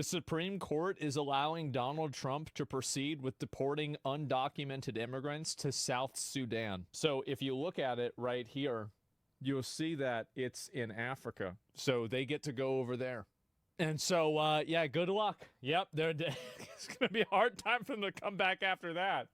The Supreme Court is allowing Donald Trump to proceed with deporting undocumented immigrants to South Sudan. So if you look at it right here, you'll see that it's in Africa. So they get to go over there. And so, yeah, good luck. Yep, it's going to be a hard time for them to come back after that.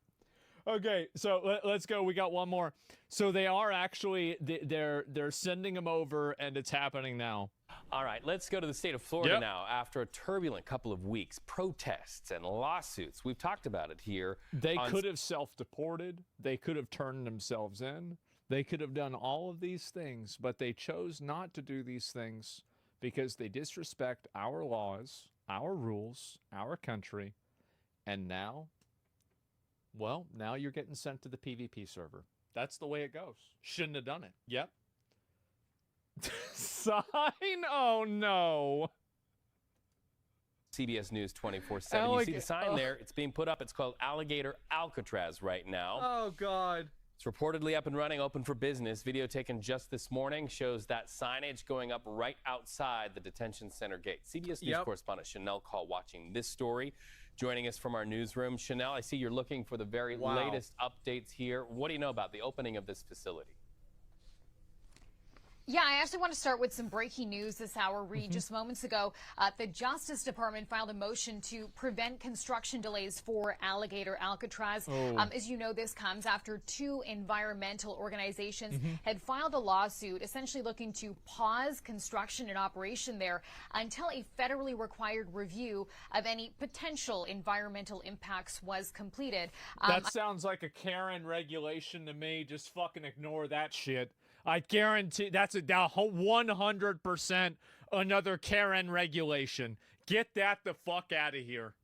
Okay, so let's go. We got one more. So they are actually, they're sending them over, and it's happening now. All right, let's go to the state of Florida now. After a turbulent couple of weeks, protests and lawsuits. We've talked about it here. They could have self-deported. They could have turned themselves in. They could have done all of these things, but they chose not to do these things because they disrespect our laws, our rules, our country, and now, well, now you're getting sent to the PvP server. That's the way it goes. Shouldn't have done it. Yep. Sign? Oh, no. CBS News 24/7. You see the sign there. It's being put up. It's called Alligator Alcatraz right now. Oh, God. It's reportedly up and running, open for business. Video taken just this morning shows that signage going up right outside the detention center gate. CBS News correspondent Chanel Call watching this story. Joining us from our newsroom. Chanel, I see you're looking for the very latest updates here. What do you know about the opening of this facility? Yeah, I actually want to start with some breaking news this hour. Read just moments ago, the Justice Department filed a motion to prevent construction delays for Alligator Alcatraz. As you know, this comes after two environmental organizations had filed a lawsuit essentially looking to pause construction and operation there until a federally required review of any potential environmental impacts was completed. That sounds like a Karen regulation to me. Just fucking ignore that shit. I guarantee that's a 100% another Karen regulation. Get that the fuck out of here.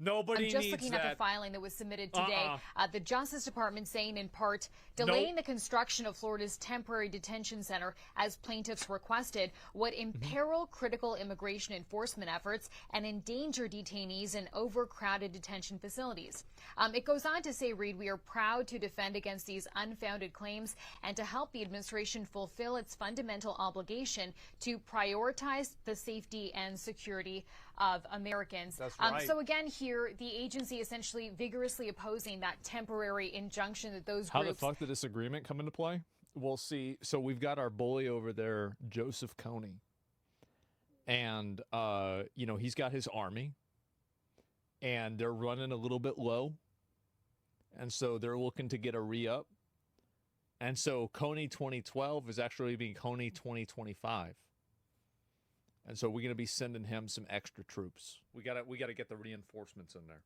Nobody needs that. I'm just looking at the filing that was submitted today. The Justice Department saying in part, delaying the construction of Florida's temporary detention center as plaintiffs requested would imperil critical immigration enforcement efforts and endanger detainees in overcrowded detention facilities. It goes on to say, Reed, we are proud to defend against these unfounded claims and to help the administration fulfill its fundamental obligation to prioritize the safety and security of Americans. That's right. So again, here, the agency essentially vigorously opposing that temporary injunction that those How groups... the fuck did this agreement come into play? We'll see. So we've got our bully over there, Joseph Kony. And, you know, he's got his army. And they're running a little bit low. And so they're looking to get a re-up. And so Kony 2012 is actually being Kony 2025. And so we're going to be sending him some extra troops. We got to get the reinforcements in there.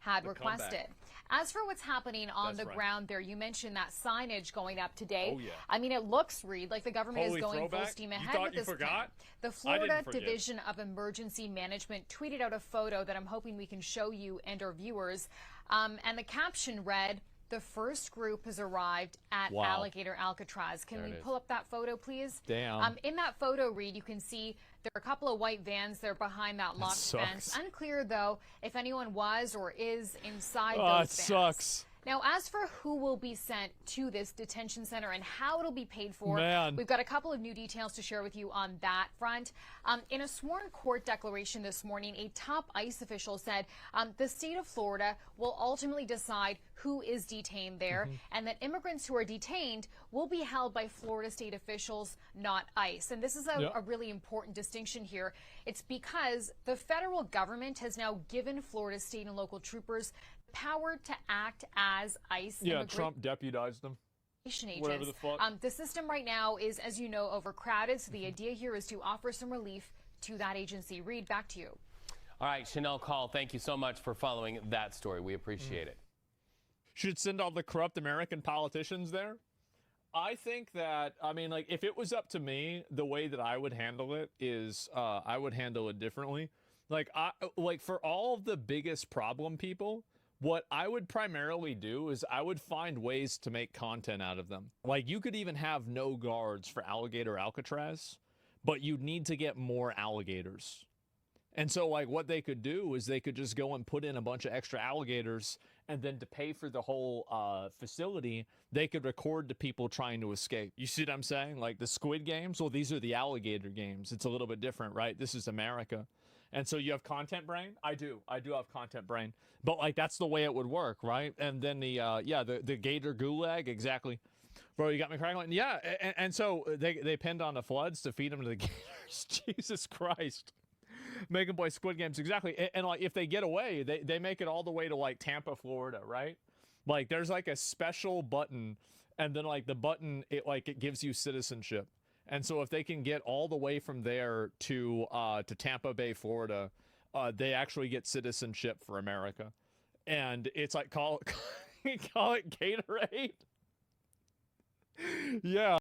Had requested. As for what's happening on the ground there, you mentioned that signage going up today. Oh, yeah. I mean, it looks, Reed, like the government is going full steam ahead with this plan. The Florida Division of Emergency Management tweeted out a photo that I'm hoping we can show you and our viewers. And the caption read, "The first group has arrived at Alligator Alcatraz." Can we pull up that photo, please? Damn. In that photo, Reed, you can see there are a couple of white vans there behind that locked fence. Unclear, though, if anyone was or is inside those vans. Sucks. Now, as for who will be sent to this detention center and how it'll be paid for, we've got a couple of new details to share with you on that front. In a sworn court declaration this morning, a top ICE official said the state of Florida will ultimately decide who is detained there and that immigrants who are detained will be held by Florida state officials, not ICE. And this is a really important distinction here. It's because the federal government has now given Florida state and local troopers power to act as ICE. Yeah, Trump deputized them. Whatever the fuck. The system right now is, as you know, overcrowded. So the idea here is to offer some relief to that agency. Reed, back to you. All right, Chanel Call, thank you so much for following that story. We appreciate it. Should send all the corrupt American politicians there? I think that, I mean, like, if it was up to me, the way that I would handle it is I would handle it differently. Like, for all of the biggest problem people, what I would primarily do is I would find ways to make content out of them. Like, you could even have no guards for Alligator Alcatraz, but you'd need to get more alligators. And so, like, what they could do is they could just go and put in a bunch of extra alligators, and then to pay for the whole facility, they could record the people trying to escape. You see what I'm saying? Like the Squid Games? Well, these are the alligator games. It's a little bit different, right? This is America. And so you have content brain. I do have content brain, but like that's the way it would work, right? And then the gator gulag, exactly. Bro, you got me crackling. Yeah, and so they pinned on the floods to feed them to the gators. Jesus Christ. Make them play Squid Games, exactly. And like if they get away, they make it all the way to like Tampa, Florida, right? Like there's like a special button, and then like the button it gives you citizenship. And so if they can get all the way from there to Tampa Bay, Florida, they actually get citizenship for America. And it's like call it Gatorade. Yeah.